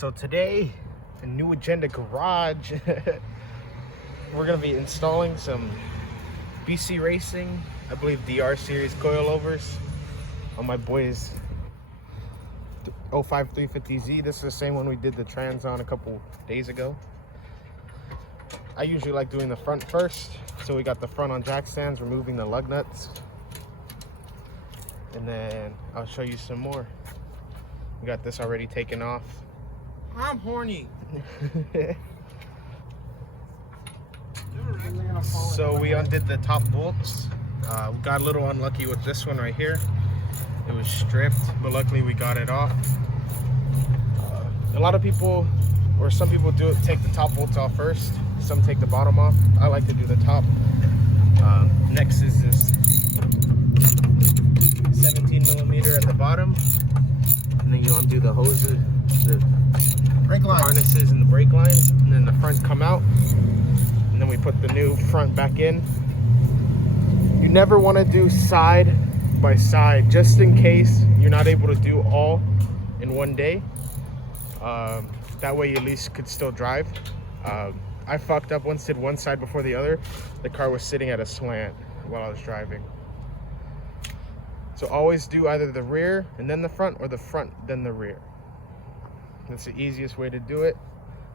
So today, in New Agenda Garage, we're gonna be installing some BC Racing, I believe DR series coilovers on my boy's 05 350Z. This is the same one we did the trans on a couple days ago. I usually like doing the front first. So we got the front on jack stands, removing the lug nuts. And then I'll show you some more. We got this already taken off. I'm horny. So we undid the top bolts. We got a little unlucky with this one right here. It was stripped, but luckily we got it off. A lot of people, or some people do it, take the top bolts off first. Some take the bottom off. I like to do the top. Next is this 17 millimeter at the bottom. And then you undo the hoses, the brake lines, harnesses and the brake lines. And then the front come out. And then we put the new front back in. You never want to do side by side, just in case you're not able to do all in one day. That way you at least could still drive. I fucked up once, did one side before the other. The car was sitting at a slant while I was driving. So always do either the rear and then the front, or the front then the rear. That's the easiest way to do it.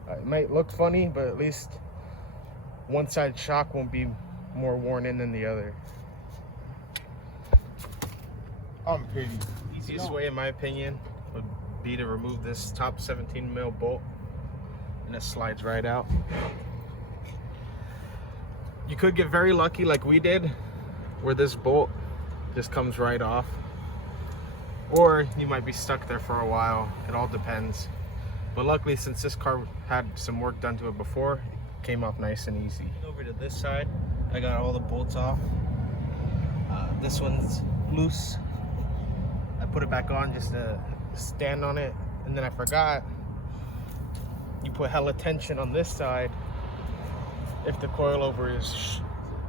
It might look funny, but at least one side shock won't be more worn in than the other. I'm pretty. Easiest way, in my opinion, would be to remove this top 17 mil bolt, and it slides right out. You could get very lucky like we did, where this bolt just comes right off, or you might be stuck there for a while. It all depends. But luckily, since this car had some work done to it before, it came off nice and easy. Over to this side, I got all the bolts off. This one's loose. I put it back on just to stand on it, and then I forgot you put hella tension on this side if the coilover is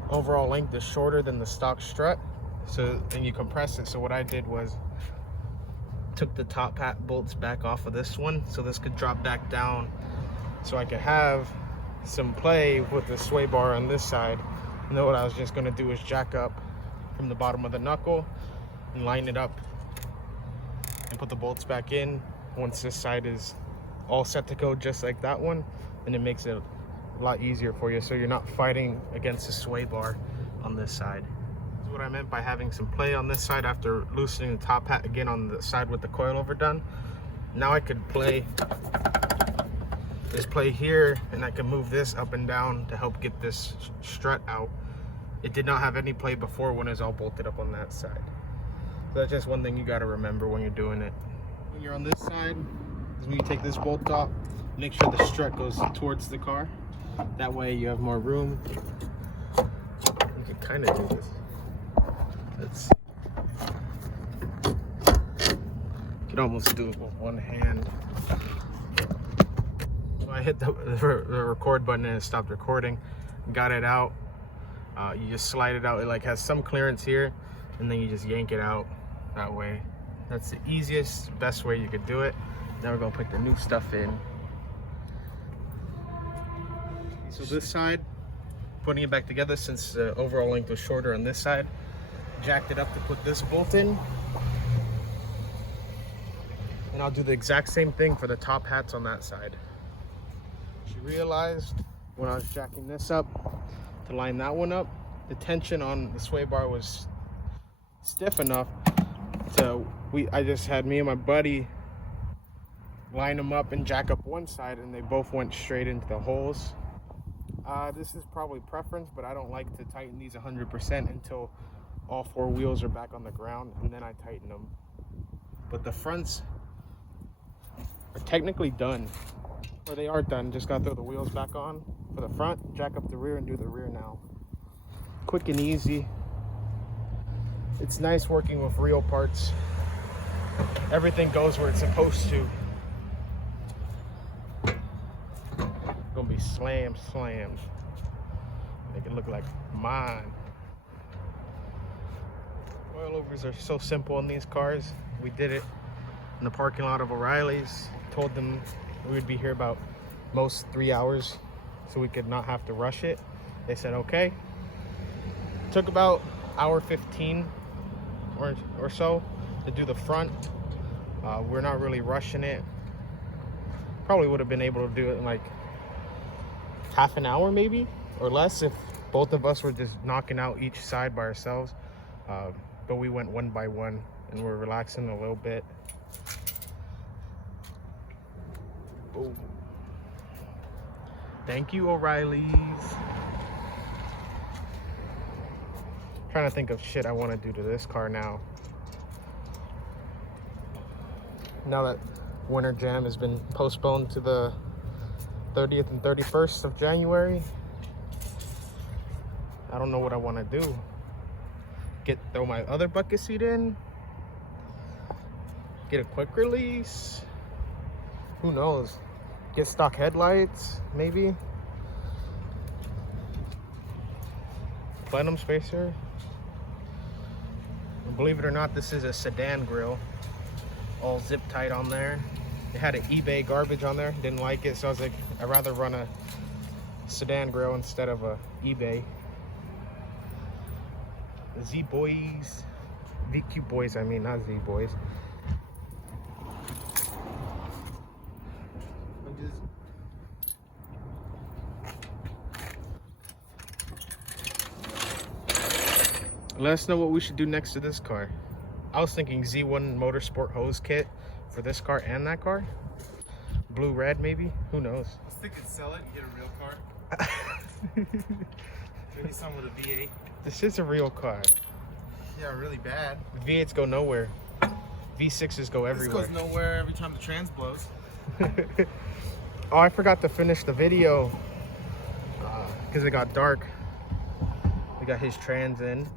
overall length is shorter than the stock strut. So then you compress it. So what I did was took the top hat bolts back off of this one, so this could drop back down, so I could have some play with the sway bar on this side. And then what I was just gonna do is jack up from the bottom of the knuckle and line it up and put the bolts back in. Once this side is all set to go just like that one, then it makes it a lot easier for you, so you're not fighting against the sway bar on this side. That's what I meant by having some play on this side after loosening the top hat again on the side with the coilover done. Now I could play this play here, and I can move this up and down to help get this strut out. It did not have any play before when it was all bolted up on that side. So that's just one thing you got to remember when you're doing it. When you're on this side, is when you take this bolt off, make sure the strut goes towards the car. That way you have more room. You can kind of do this. Let's see. You can almost do it with one hand. So I hit the record button and it stopped recording. Got it out. You just slide it out. It like has some clearance here, and then you just yank it out that way. That's the easiest, best way you could do it. Now we're gonna put the new stuff in. So this side, putting it back together, since the overall length was shorter on this side, jacked it up to put this bolt in. And I'll do the exact same thing for the top hats on that side. She realized when I was jacking this up to line that one up, the tension on the sway bar was stiff enough to, I just had me and my buddy line them up and jack up one side, and they both went straight into the holes. This is probably preference, but I don't like to tighten these 100% until all four wheels are back on the ground, and then I tighten them. But the fronts are technically done, or they are done. Just gotta throw the wheels back on for the front, jack up the rear, and do the rear now. Quick and easy. It's nice working with real parts. Everything goes where it's supposed to. Gonna be slammed. Make it look like mine. Coilovers are so simple in these cars. We did it in the parking lot of O'Reilly's. Told them we would be here about most 3 hours, so we could not have to rush it. They said okay. Took about hour 15 or so to do the front. We're not really rushing it. Probably would have been able to do it in like half an hour maybe, or less, if both of us were just knocking out each side by ourselves. But we went one by one and we're relaxing a little bit. Boom. Thank you, O'Reilly's. Trying to think of shit I want to do to this car now. Now that Winter Jam has been postponed to the 30th and 31st of January, I don't know what I want to do. Throw my other bucket seat in? Get a quick release? Who knows? Get stock headlights, maybe? Plenum spacer. And believe it or not, this is a sedan grille. All zip tight on there. It had an eBay garbage on there. Didn't like it, so I was like, I'd rather run a sedan grille instead of a eBay. The Z boys, VQ boys, I mean, not Z boys. Let us know what we should do next to this car. I was thinking Z1 Motorsport hose kit for this car and that car. Blue red maybe, who knows? I was thinking sell it and get a real car. Maybe some with a V8. This is a real car. Yeah, really bad. V8s go nowhere. V6s go everywhere. This goes nowhere every time the trans blows. Oh, I forgot to finish the video because it got dark. We got his trans in.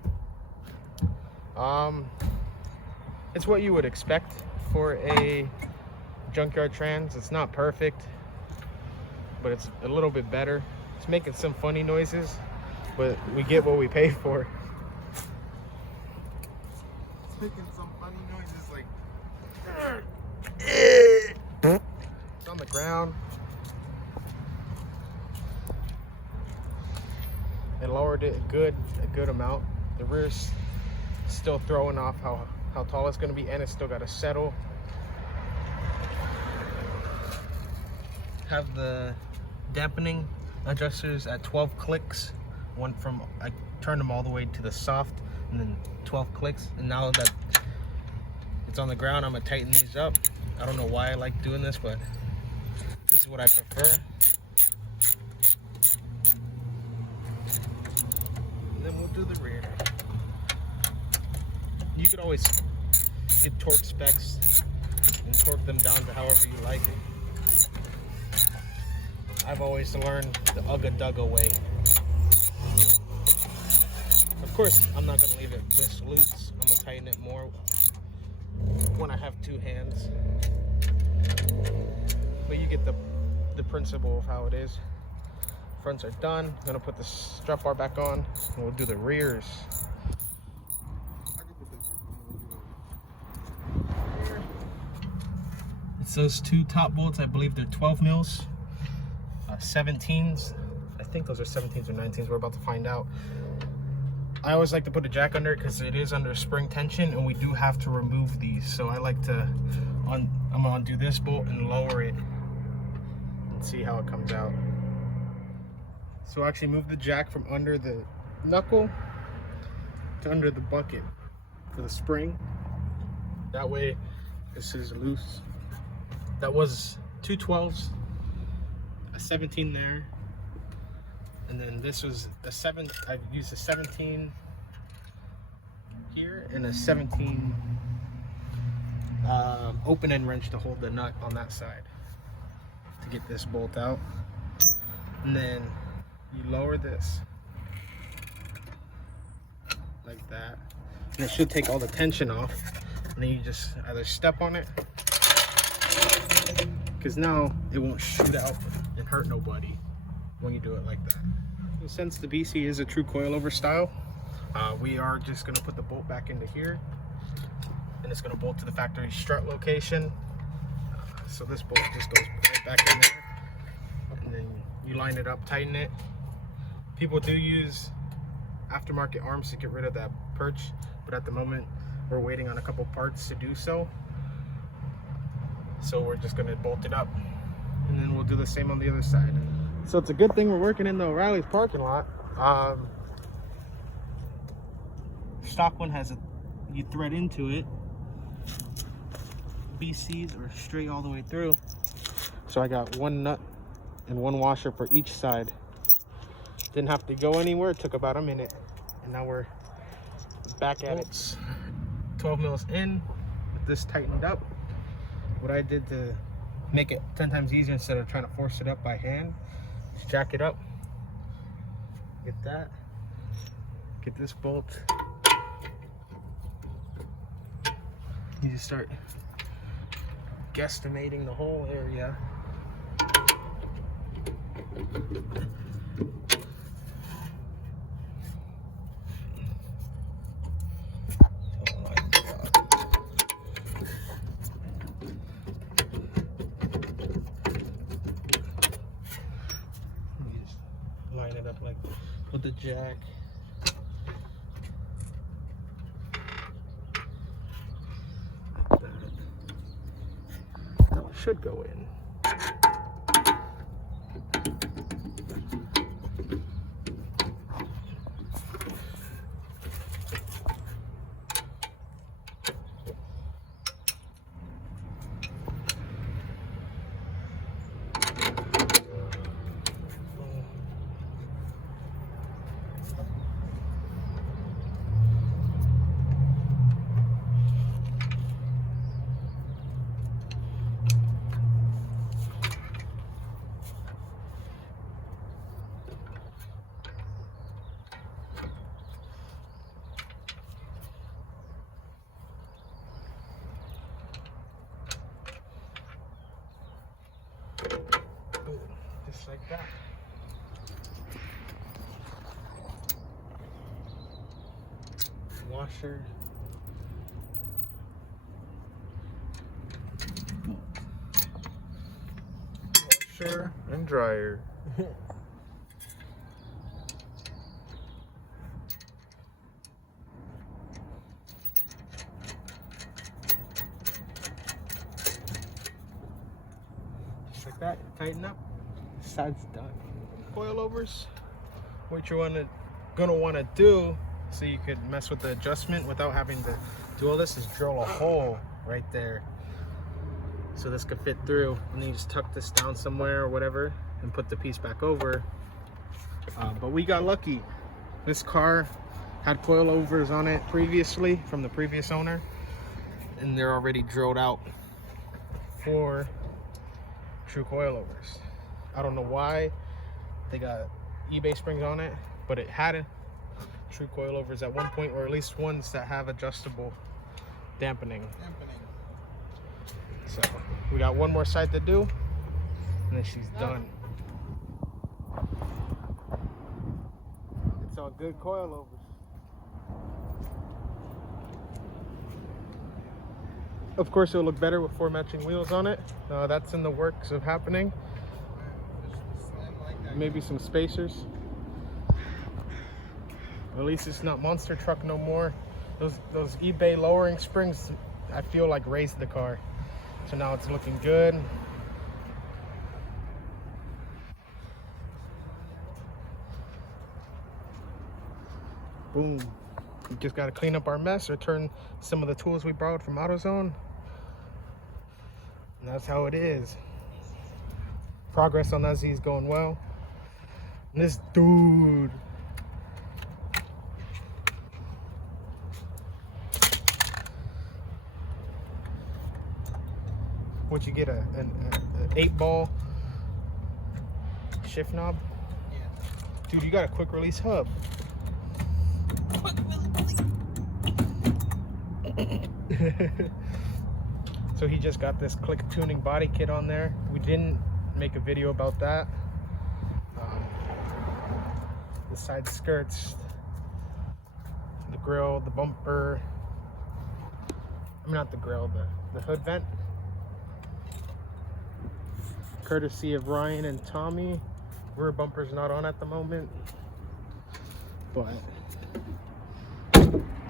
It's what you would expect for a junkyard trans. It's not perfect, but it's a little bit better. It's making some funny noises, but we get what we pay for. It's making some funny noises like... It's on the ground. It lowered it a good amount. The rear's still throwing off how tall it's going to be, and it's still got to settle. Have the dampening adjusters at 12 clicks. I turned them all the way to the soft, and then 12 clicks. And now that it's on the ground, I'm gonna tighten these up. I don't know why I like doing this, but this is what I prefer. And then we'll do the rear. You could always get torque specs and torque them down to however you like it. I've always learned the ugga-dugga way. Of course, I'm not going to leave it this loose. I'm going to tighten it more when I have two hands. But you get the principle of how it is. Fronts are done. I'm going to put the strut bar back on, and we'll do the rears. It's those two top bolts. I believe they're 12 mils. 17s. I think those are 17s or 19s. We're about to find out. I always like to put a jack under it because it is under spring tension, and we do have to remove these. So I like to, I'm gonna undo this bolt and lower it and see how it comes out. So actually move the jack from under the knuckle to under the bucket for the spring. That way this is loose. That was two 12s, a 17 there, and then this was a 7. I used a 17 here and a 17 open end wrench to hold the nut on that side to get this bolt out. And then you lower this like that, and it should take all the tension off. And then you just either step on it, because now it won't shoot out and hurt nobody when you do it like that. So since the BC is a true coilover style, we are just going to put the bolt back into here, and it's going to bolt to the factory strut location. So this bolt just goes right back in there, and then you line it up, tighten it. People do use aftermarket arms to get rid of that perch, but at the moment we're waiting on a couple parts to do so. So we're just gonna bolt it up, and then we'll do the same on the other side. So it's a good thing we're working in the O'Reilly's parking lot. Stock one has you thread into it. BCs are straight all the way through. So I got one nut and one washer for each side. Didn't have to go anywhere. It took about a minute, and now we're back at it. 12 mils in with this tightened up. What I did to make it 10 times easier instead of trying to force it up by hand, just jack it up. Get that. Get this bolt. You just start guesstimating the whole area. Line it up like with the jack. That should go in. Just like that. Washer. Washer and dryer. Just like that, tighten up. Side's done. Coilovers, what you're gonna want to do so you could mess with the adjustment without having to do all this is drill a hole right there so this could fit through, and then you just tuck this down somewhere or whatever and put the piece back over. But we got lucky. This car had coilovers on it previously from the previous owner, and they're already drilled out for true coilovers. I don't know why they got eBay springs on it, but it had true coilovers at one point, or at least ones that have adjustable dampening. So we got one more side to do, and then she's done. It's all good coilovers. Of course, it'll look better with 4 matching wheels on it. That's in the works of happening. Maybe some spacers. At least it's not monster truck no more. Those eBay lowering springs, I feel like raised the car. So now it's looking good. Boom. We just got to clean up our mess, return some of the tools we borrowed from AutoZone. And that's how it is. Progress on that Z is going well. And this dude. Would you get an 8-ball shift knob? Yeah. Dude, you got a quick release hub. So he just got this click tuning body kit on there. We didn't make a video about that. The side skirts, the grill, the bumper. I mean, not the grill, the hood vent. courtesy of Ryan and Tommy. Rear bumper's not on at the moment, but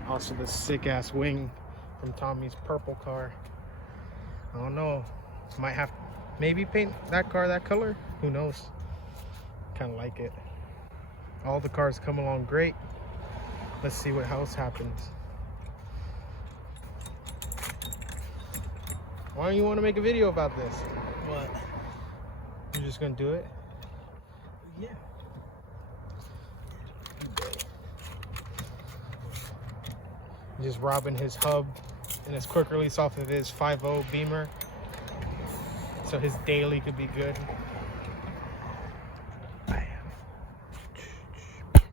also the sick ass wing from Tommy's purple car. I don't know, might have to maybe paint that car that color, who knows. Kind of like it. All the cars come along great. Let's see what else happens. Why don't you want to make a video about this? What? You're just gonna do it? Yeah. Just robbing his hub and his quick release off of his 5.0 Beamer, so his daily could be good.